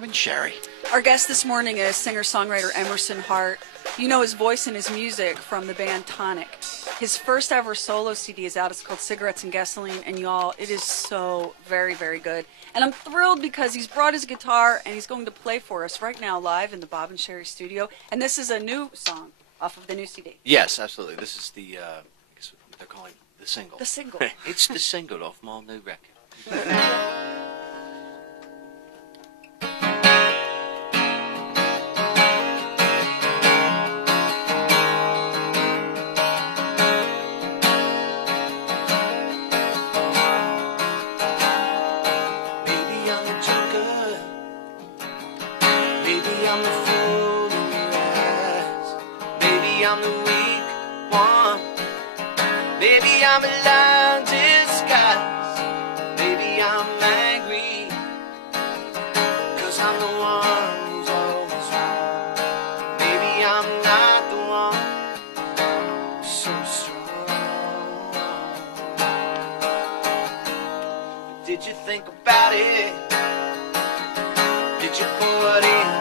Bob and Sheri. Our guest this morning is singer-songwriter Emerson Hart. You know his voice and his music from the band Tonic. His first ever solo CD is out. It's called Cigarettes and Gasoline, and y'all, it is so very, very good. And I'm thrilled because he's brought his guitar and he's going to play for us right now live in the Bob and Sheri studio. And this is a new song off of the new CD. Yes, absolutely. This is the, I guess what they're calling the single. The single. It's the single off my new record. I'm the fool in your eyes. Maybe I'm the weak one. Maybe I'm a lie in disguise. Maybe I'm angry, 'cause I'm the one who's always wrong. Maybe I'm not the one so strong. But did you think about it? Did you pour it in?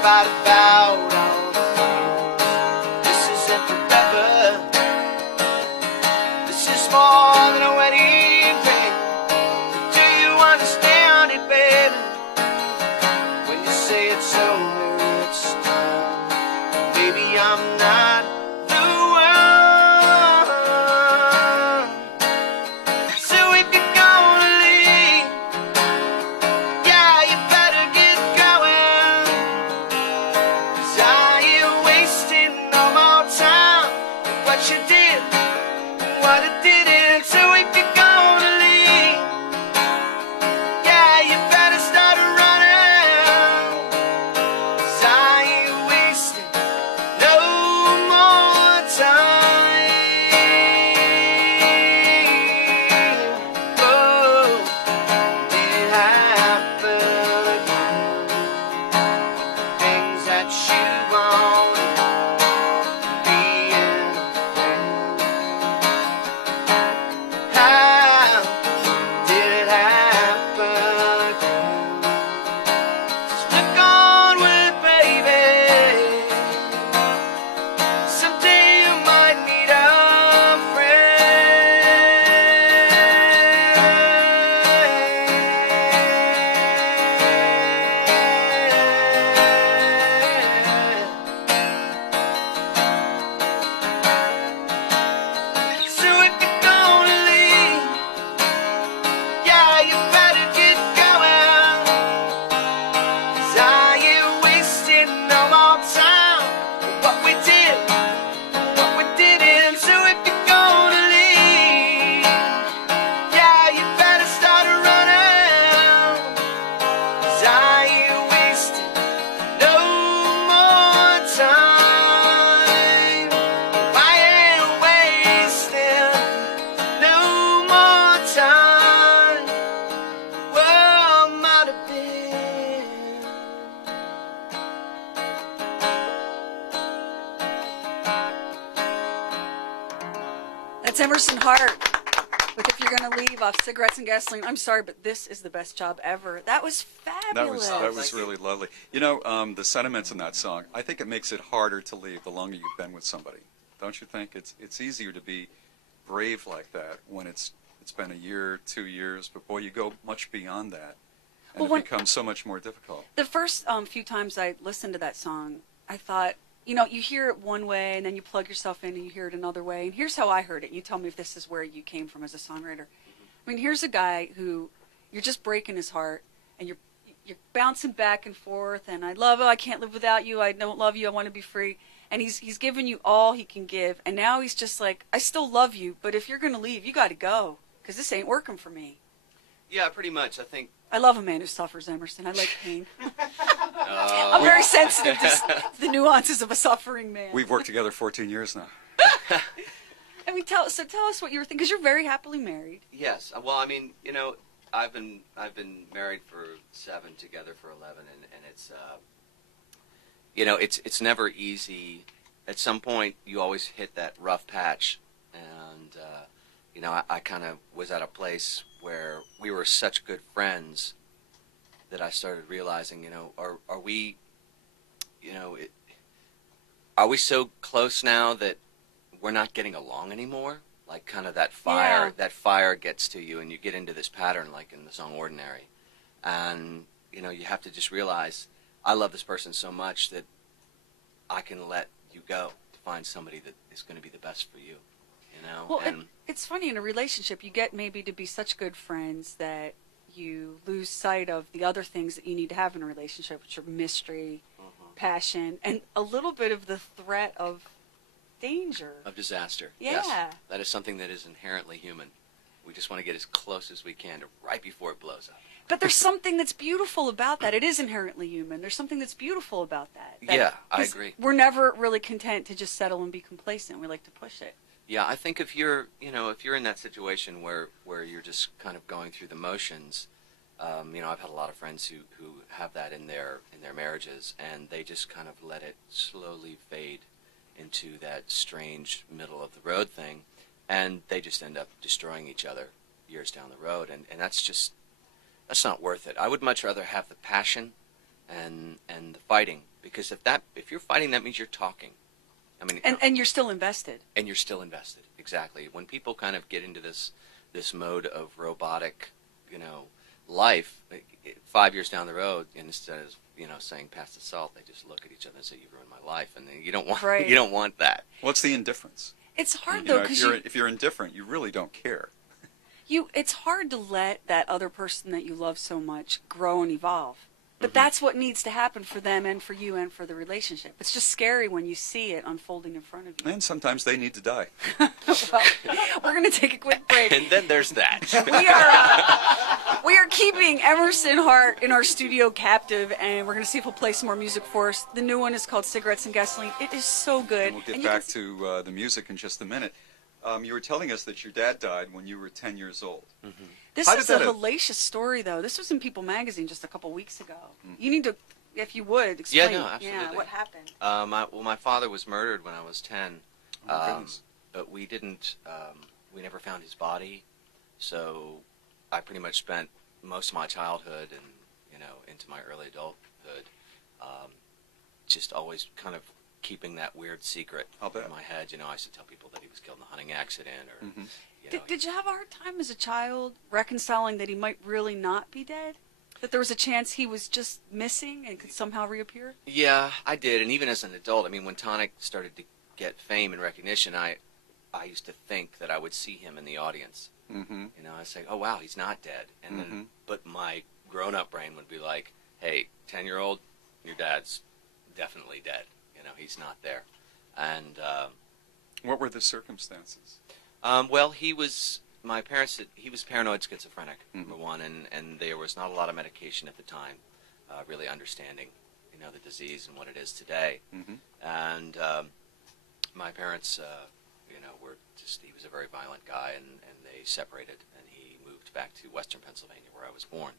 Fight about all the things. This isn't forever. This is more than a wedding ring. Do you understand it, baby? When you say it's over, it's done. Maybe I'm not the one. So if you're gonna leave, yeah, you better get going. You did what it didn't. So if you're gonna leave, yeah, you better start running. 'Cause I ain't wasting no more time. Oh, did it happen again? Things that you want. That's Emerson Hart with If You're Gonna Leave off Cigarettes and Gasoline. I'm sorry, but this is the best job ever. That was fabulous. That was really lovely. You know, the sentiments in that song, I think it makes it harder to leave the longer you've been with somebody. Don't you think? It's easier to be brave like that when it's been a year, 2 years, but boy, you go much beyond that. And Well, it becomes so much more difficult. the first few times I listened to that song, I thought, you know, you hear it one way and then you plug yourself in and you hear it another way. And here's how I heard it. You tell me if this is where you came from as a songwriter. I mean, here's a guy who you're just breaking his heart and you're bouncing back and forth and I love you, I can't live without you, I don't love you, I want to be free. And he's given you all he can give. And now he's just like, I still love you, but if you're going to leave, you got to go because this ain't working for me. Yeah, pretty much. I think. I love a man who suffers, Emerson. I like pain. I'm very sensitive to the nuances of a suffering man. We've worked together 14 years now. I mean, tell us what you were thinking, because you're very happily married. Yes. Well, I mean, you know, I've been married for 7, together for 11, and it's you know, it's never easy. At some point, you always hit that rough patch, and you know, I kind of was at a place where we were such good friends that I started realizing, you know, are we, you know, are we so close now that we're not getting along anymore? Like kind of that fire gets to you and you get into this pattern like in the song Ordinary. And, you know, you have to just realize I love this person so much that I can let you go to find somebody that is going to be the best for you, you know? Well, and it's funny, in a relationship, you get maybe to be such good friends that you lose sight of the other things that you need to have in a relationship, which are mystery, passion, and a little bit of the threat of danger. of disaster. Yeah. Yes. That is something that is inherently human. We just want to get as close as we can to right before it blows up. But there's something that's beautiful about that. It is inherently human. There's something that's beautiful about that. Yeah, I agree. We're never really content to just settle and be complacent. We like to push it. Yeah, I think if you're, you know, if you're in that situation where you're just kind of going through the motions, you know, I've had a lot of friends who have that in their marriages, and they just kind of let it slowly fade into that strange middle of the road thing, and they just end up destroying each other years down the road, and that's not worth it. I would much rather have the passion and the fighting, because if you're fighting, that means you're talking. I mean, And you're still invested. and you're still invested. Exactly. When people kind of get into this mode of robotic, you know, life, 5 years down the road, instead of, you know, saying pass the salt, they just look at each other and say, "You ruined my life," and you don't want Right. you don't want that. What's the indifference? It's hard, You know, though, because if you're indifferent, you really don't care. it's hard to let that other person that you love so much grow and evolve. But Mm-hmm. that's what needs to happen for them and for you and for the relationship. It's just scary when you see it unfolding in front of you. And sometimes they need to die. Well, we're going to take a quick break. And then there's that. We are keeping Emerson Hart in our studio captive, and we're going to see if he'll play some more music for us. The new one is called Cigarettes and Gasoline. It is so good. And we'll get And you back can- to the music in just a minute. You were telling us that your dad died when you were 10 years old. This How is did a that- hellacious story, though. This was in People magazine just a couple weeks ago. You need to, if you would, explain. Yeah, no, absolutely. What happened. My father was murdered when I was 10. Oh, my goodness. But we didn't. We never found his body, so I pretty much spent most of my childhood and, you know, into my early adulthood, just always kind of keeping that weird secret I'll bet. in my head. You know, I used to tell people that he was killed in a hunting accident, or you know, Did you have a hard time as a child reconciling that he might really not be dead? That there was a chance he was just missing and could somehow reappear? Yeah, I did, and even as an adult, I mean, when Tonic started to get fame and recognition, I used to think that I would see him in the audience. Mm-hmm. You know, I'd say, "Oh wow, he's not dead," and then, but my grown-up brain would be like, "Hey, 10-year-old, your dad's definitely dead. You know, he's not there." And What were the circumstances? well, he was paranoid schizophrenic, number one, and there was not a lot of medication at the time, really understanding, you know, the disease and what it is today. And my parents, you know, he was a very violent guy, and they separated, and he moved back to Western Pennsylvania, where I was born.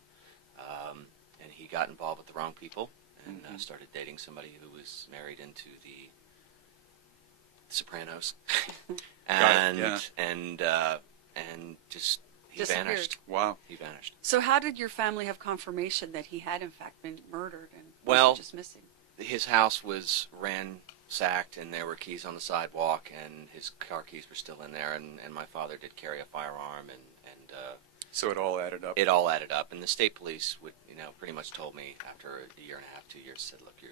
And he got involved with the wrong people, and started dating somebody who was married into the Sopranos, and just he Disappeared. vanished. Wow. He vanished. So how did your family have confirmation that he had in fact been murdered and Well, wasn't just missing? His house was ransacked, and there were keys on the sidewalk, and his car keys were still in there. And my father did carry a firearm, and So it all added up. It all added up, and the state police would, pretty much told me after a year and a half, 2 years, said, "Look, your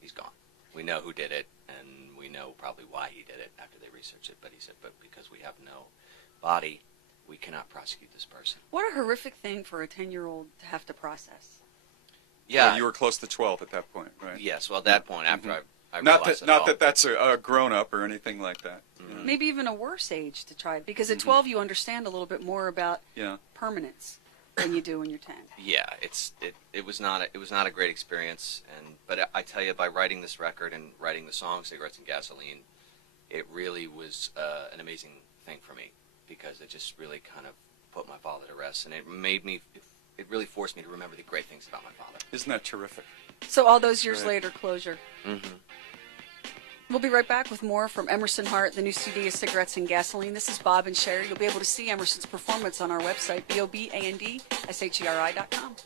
he's gone. We know who did it, and we know probably why he did it after they researched it." But he said, "But because we have no body, we cannot prosecute this person." What a horrific thing for a 10-year-old to have to process. Yeah, Well, you were close to 12 at that point, right? yes. Well, at that point, after I Not realized that, it all. not that that's a grown-up or anything like that. Mm-hmm. Maybe even a worse age to try it, because at 12 you understand a little bit more about Yeah. permanence than you do when you're 10. Yeah, it was not a great experience, but I tell you, by writing this record and writing the song "Cigarettes and Gasoline," it really was an amazing thing for me, because it just really kind of put my father to rest, and it really forced me to remember the great things about my father. Isn't that terrific? So all those years Right. later, closure. Mm-hmm. We'll be right back with more from Emerson Hart. The new CD is Cigarettes and Gasoline. This is Bob and Sheri. You'll be able to see Emerson's performance on our website, BOBANDSHERI.com.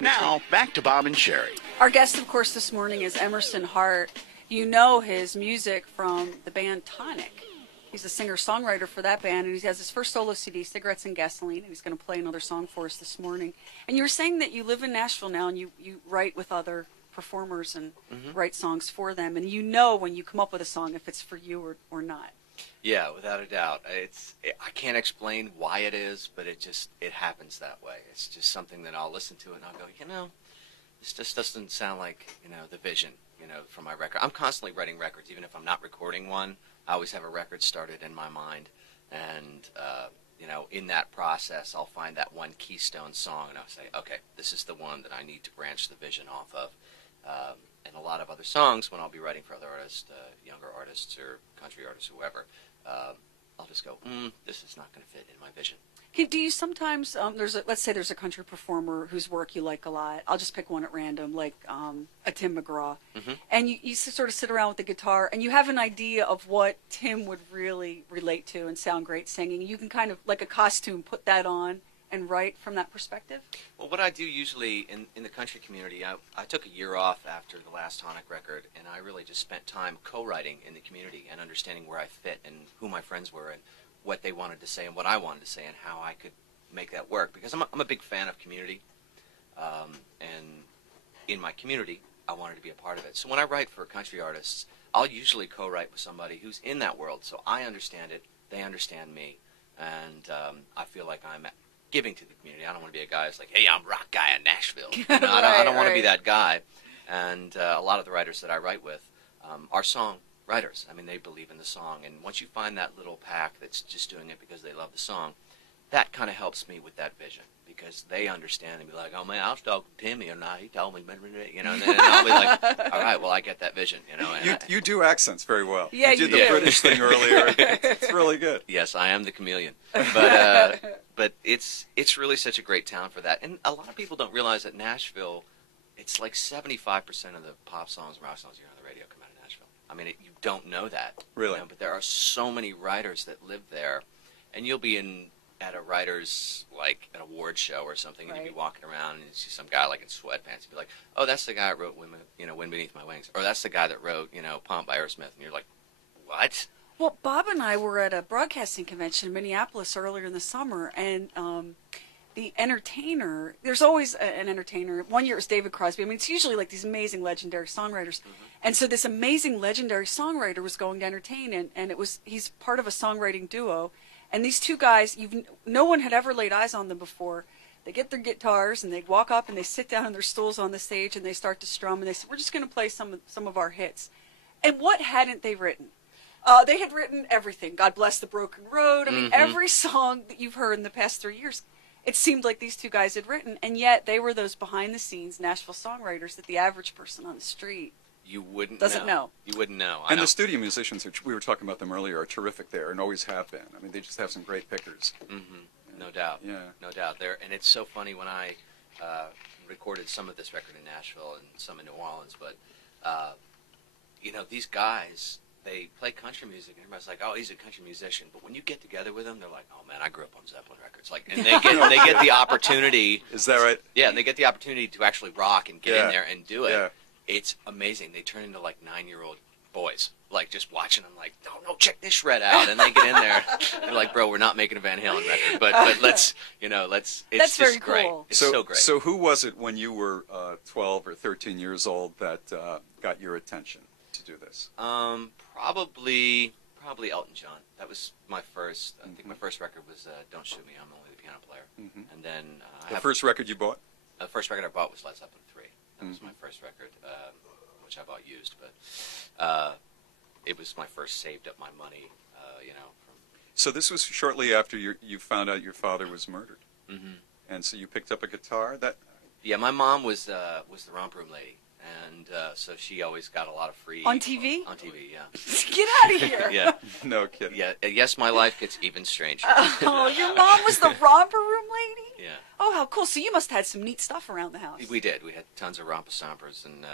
Now, back to Bob and Sheri. Our guest, of course, this morning is Emerson Hart. You know his music from the band Tonic. He's a singer-songwriter for that band, and he has his first solo CD, Cigarettes and Gasoline, and he's going to play another song for us this morning. And you were saying that you live in Nashville now, and you write with other performers and write songs for them, and you know when you come up with a song if it's for you or not. Yeah, without a doubt. I can't explain why it is, but it happens that way. It's just something that I'll listen to and I'll go, this just doesn't sound like, the vision, for my record. I'm constantly writing records, even if I'm not recording one. I always have a record started in my mind, and, in that process, I'll find that one keystone song, and I'll say, okay, this is the one that I need to branch the vision off of. And a lot of other songs, when I'll be writing for other artists, younger artists or country artists, whoever, I'll just go, this is not going to fit in my vision. Do you sometimes, let's say there's a country performer whose work you like a lot. I'll just pick one at random, like a Tim McGraw. Mm-hmm. And you sort of sit around with the guitar, and you have an idea of what Tim would really relate to and sound great singing. You can kind of, like a costume, put that on and write from that perspective? Well, what I do usually in the country community, I took a year off after the last Tonic record, and I really just spent time co-writing in the community and understanding where I fit and who my friends were and what they wanted to say and what I wanted to say and how I could make that work. Because I'm a big fan of community, and in my community, I wanted to be a part of it. So when I write for country artists, I'll usually co-write with somebody who's in that world, so I understand it, they understand me, and I feel like I'm giving to the community. I don't want to be a guy who's like, hey, I'm rock guy in Nashville. I don't want to be that guy. And a lot of the writers that I write with are song writers. I mean, they believe in the song. And once you find that little pack that's just doing it because they love the song, that kind of helps me with that vision, because they understand and be like, oh, man, I was talking to Timmy or not. He told me, and then I'll be like, all right, well, I get that vision, And You do accents very well. Yeah, you did you the do. British thing earlier. It's really good. Yes, I am the chameleon. But it's really such a great town for that. And a lot of people don't realize that Nashville, it's like 75% of the pop songs and rock songs you hear on the radio come out of Nashville. I mean, you don't know that. Really? But there are so many writers that live there. And you'll be at a writer's, like, an award show or something, and you'll be walking around and you see some guy, like, in sweatpants. You'll be like, oh, that's the guy that wrote Wind Beneath My Wings. Or that's the guy that wrote, Pump by Aerosmith. And you're like, what? Well, Bob and I were at a broadcasting convention in Minneapolis earlier in the summer, and the entertainer, there's always an entertainer. One year it was David Crosby. I mean, it's usually like these amazing legendary songwriters. And so this amazing legendary songwriter was going to entertain, and he's part of a songwriting duo. And these two guys, no one had ever laid eyes on them before. They get their guitars, and they walk up, and they sit down on their stools on the stage, and they start to strum, and they say, we're just going to play some of our hits. And what hadn't they written? They had written everything. God Bless the Broken Road. I mean, every song that you've heard in the past 3 years, it seemed like these two guys had written, and yet they were those behind-the-scenes Nashville songwriters that the average person on the street doesn't know. You wouldn't know. And the studio musicians, which we were talking about them earlier, are terrific there and always have been. I mean, they just have some great pickers. No doubt. Yeah. No doubt. And it's so funny when I recorded some of this record in Nashville and some in New Orleans, but, these guys, they play country music, and everybody's like, oh, he's a country musician. But when you get together with them, they're like, oh, man, I grew up on Zeppelin records. Like, and they get the opportunity. Is that right? Yeah, and they get the opportunity to actually rock and get in there and do it. Yeah. It's amazing. They turn into like 9-year-old boys, like just watching them, like, no, check this shred out, and they get in there, they're like, bro, we're not making a Van Halen record, but let's. It's That's just very great. cool. It's so great. So who was it when you were 12 or 13 years old that got your attention to do this? Probably Elton John. That was my first. I think my first record was "Don't Shoot Me, I'm Only the Piano Player," and then The first record you bought? the first record I bought was Led Zeppelin 3. That was my first record, which I bought used, but it was my first saved up my money. From So this was shortly after you found out your father was murdered, hmm and so you picked up a guitar. yeah. My mom was the romp room lady, and so she always got a lot of free On TV? On TV, yeah, Get out of here. yeah, No kidding. yeah. Yes, my life gets even stranger. Oh, your mom was the romper room lady? Yeah. Oh, how cool. So you must have had some neat stuff around the house. We did. We had tons of rompa-stompers and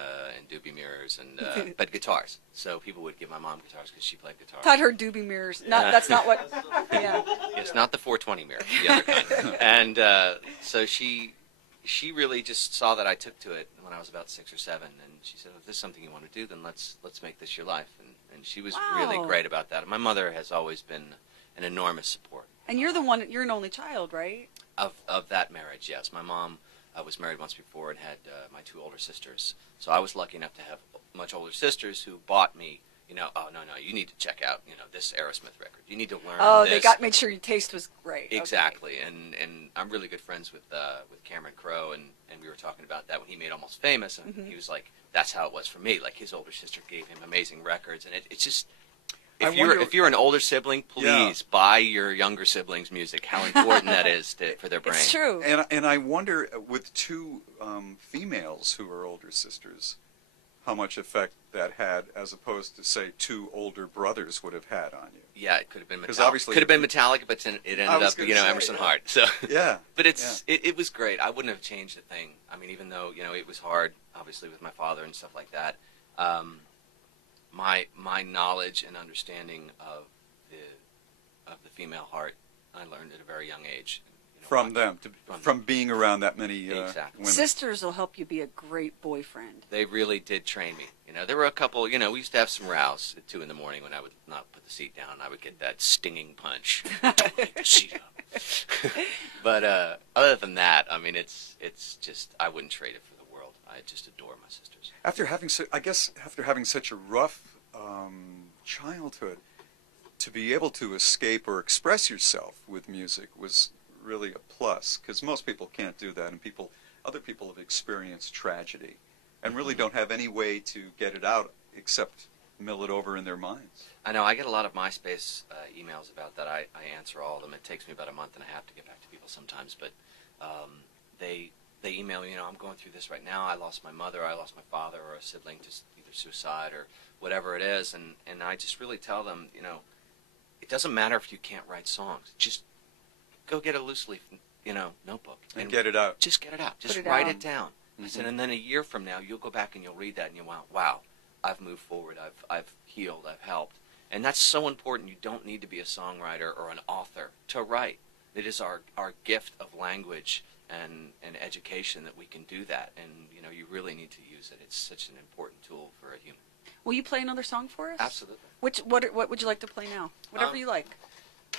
doobie mirrors and but guitars. So people would give my mom guitars because she played guitar. Todd heard doobie mirrors. That's not what. Yeah. Yes, not the 420 mirror, the other kind. And so she really just saw that I took to it when I was about 6 or 7, and she said, "If this is something you want to do, then let's make this your life." And she was really Wow. great about that. And my mother has always been an enormous support. And you're an only child, right? Of that marriage, yes. My mom was married once before and had my 2 older sisters. So I was lucky enough to have much older sisters who bought me, oh, no, you need to check out, this Aerosmith record. You need to learn Oh, this. they made sure your taste was great. Okay. Exactly. And I'm really good friends with Cameron Crowe, and we were talking about that when he made Almost Famous, and he was like, that's how it was for me. Like, his older sister gave him amazing records, and it's just... If you're an older sibling, please buy your younger siblings music. How important that is for their brain. It's true. And I wonder, with 2 females who are older sisters, how much effect that had, as opposed to, say, 2 older brothers would have had on you. Yeah, it could have been 'Cause Metallica. obviously Could have been Metallica, but it ended up, gonna say, Emerson Hart. So Yeah. But it was great. I wouldn't have changed a thing. I mean, even though it was hard, obviously with my father and stuff like that. My knowledge and understanding of the female heart, I learned at a very young age. From them, from being around that many Exactly. women. Sisters will help you be a great boyfriend. They really did train me. There were a couple. We used to have some rows at 2 in the morning when I would not put the seat down. I would get that stinging punch. Don't put the seat up. But other than that, I mean, it's just I wouldn't trade it for the world. I just adore my sisters. After having such a rough childhood, to be able to escape or express yourself with music was really a plus, because most people can't do that, and other people have experienced tragedy and really don't have any way to get it out except mill it over in their minds. I know. I get a lot of MySpace emails about that. I answer all of them. It takes me about a month and a half to get back to people sometimes, but they email me, I'm going through this right now. I lost my mother, I lost my father, or a sibling to either suicide or whatever it is, and I just really tell them, it doesn't matter if you can't write songs. Just go get a loose leaf, notebook. And get it out. Just get it out. Just Put it write down. it down. I said, and then a year from now, you'll go back and you'll read that and you'll wow, I've moved forward. I've healed. I've helped. And that's so important. You don't need to be a songwriter or an author to write. It is our gift of language and education that we can do that. And, you really need to use it. It's such an important tool for a human. Will you play another song for us? Absolutely. What would you like to play now? Whatever you like.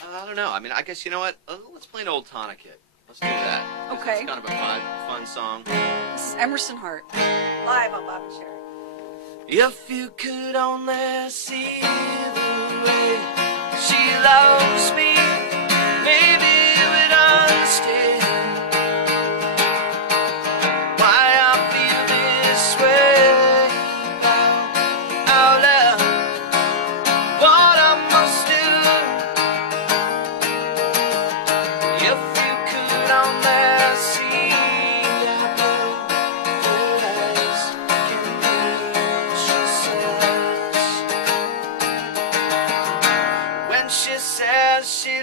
I don't know. I mean, I guess, you know what? Let's play an old Tonic hit. Let's do that. Okay. It's kind of a fun song. This is Emerson Hart, live on Bob and Sheri. If you could only see the way she loves me, maybe you would understand why I feel this way about our love. What I must do, if you could only see our blue eyes can reach your size. When she says she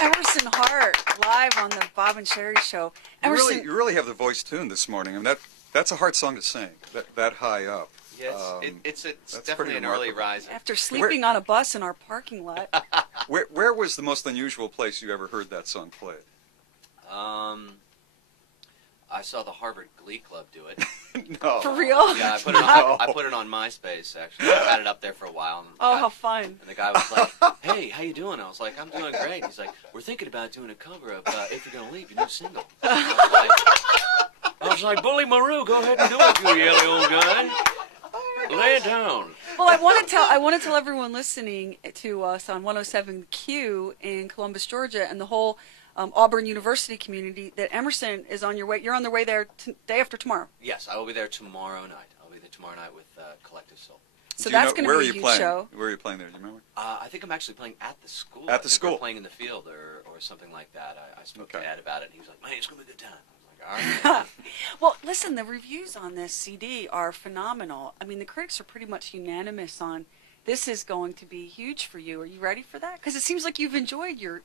Emerson Hart, live on the Bob and Sheri show. Emerson, You really have the voice tuned this morning. I mean, that's a hard song to sing, that high up. Yes, it's that's definitely an early riser. after sleeping on a bus in our parking lot. Where was the most unusual place you ever heard that song played? I saw the Harvard Glee Club do it. No. For real? Yeah, I put it on MySpace, actually. I had it up there for a while. And Oh, how fun. And the guy was like, "Hey, how you doing?" I was like, "I'm doing great." He's like, "We're thinking about doing a cover of If You're Gonna Leave, your new single." I was like, "Bully Maru, go ahead and do it, you yelly old guy. Lay it down." Well, I want to tell everyone listening to us on 107Q in Columbus, Georgia, and the whole Auburn University community that Emerson is on your way. You're on the way there day after tomorrow. Yes, I will be there tomorrow night. I'll be there tomorrow night with Collective Soul. So that's going to be a huge show. Where are you playing there? Do you remember? I think I'm actually playing at the school. At the school. We're playing in the field or something like that. I spoke to Ed about it, and he was like, "Man, it's going to be a good time." I was like, "All right." Well, listen, the reviews on this CD are phenomenal. I mean, the critics are pretty much unanimous on this is going to be huge for you. Are you ready for that? Because it seems like you've enjoyed your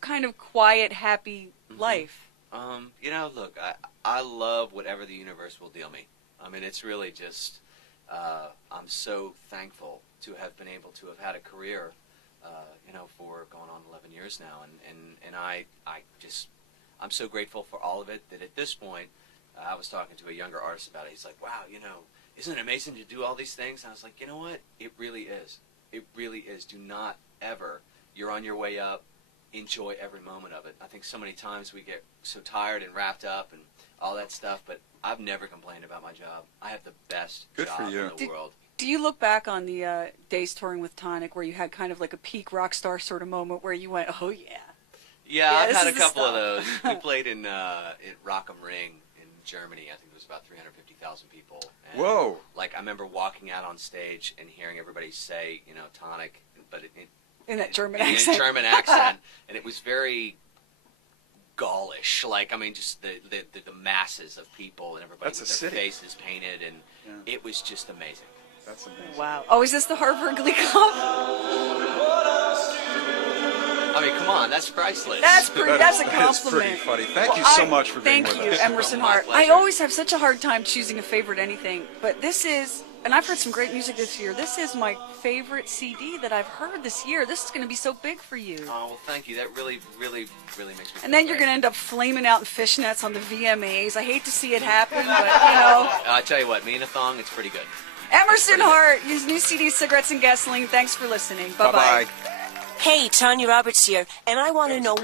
kind of quiet, happy life. Look, I love whatever the universe will deal me. I mean, it's really just, I'm so thankful to have been able to have had a career, for going on 11 years now. And I'm so grateful for all of it that at this point, I was talking to a younger artist about it. He's like, "Wow, isn't it amazing to do all these things?" And I was like, you know what? It really is. It really is. Do not ever, you're on your way up, enjoy every moment of it. I think so many times we get so tired and wrapped up and all that stuff, but I've never complained about my job. I have the best job in the world. Do you look back on the days touring with Tonic where you had kind of like a peak rock star sort of moment where you went, "Oh, yeah"? Yeah, I've had a this is the couple of stuff. those. We played in at Rock am Ring in Germany. I think it was about 350,000 people. And, Whoa. Like, I remember walking out on stage and hearing everybody say, Tonic, but In that German in accent. a German accent, and it was very Gaulish. Like, I mean, just the masses of people and everybody with their faces painted, and it was just amazing. That's amazing. Wow. Oh, is this the Harvard Glee Club? I mean, come on, that's priceless. That's a compliment. That's pretty funny. Thank you so much for being with us. Thank you, Emerson My Hart. pleasure. I always have such a hard time choosing a favorite anything, but this is, and I've heard some great music this year. This is my favorite CD that I've heard this year. This is going to be so big for you. Oh, well, thank you. That really, really, really makes me feel And then you're great. going to end up flaming out in fishnets on the VMAs. I hate to see it happen, but, I tell you what, me and a thong, it's pretty good. Emerson Hart, his new CD, Cigarettes and Gasoline. Thanks for listening. Bye-bye. Bye-bye. Hey, Tanya Roberts here, and I want to know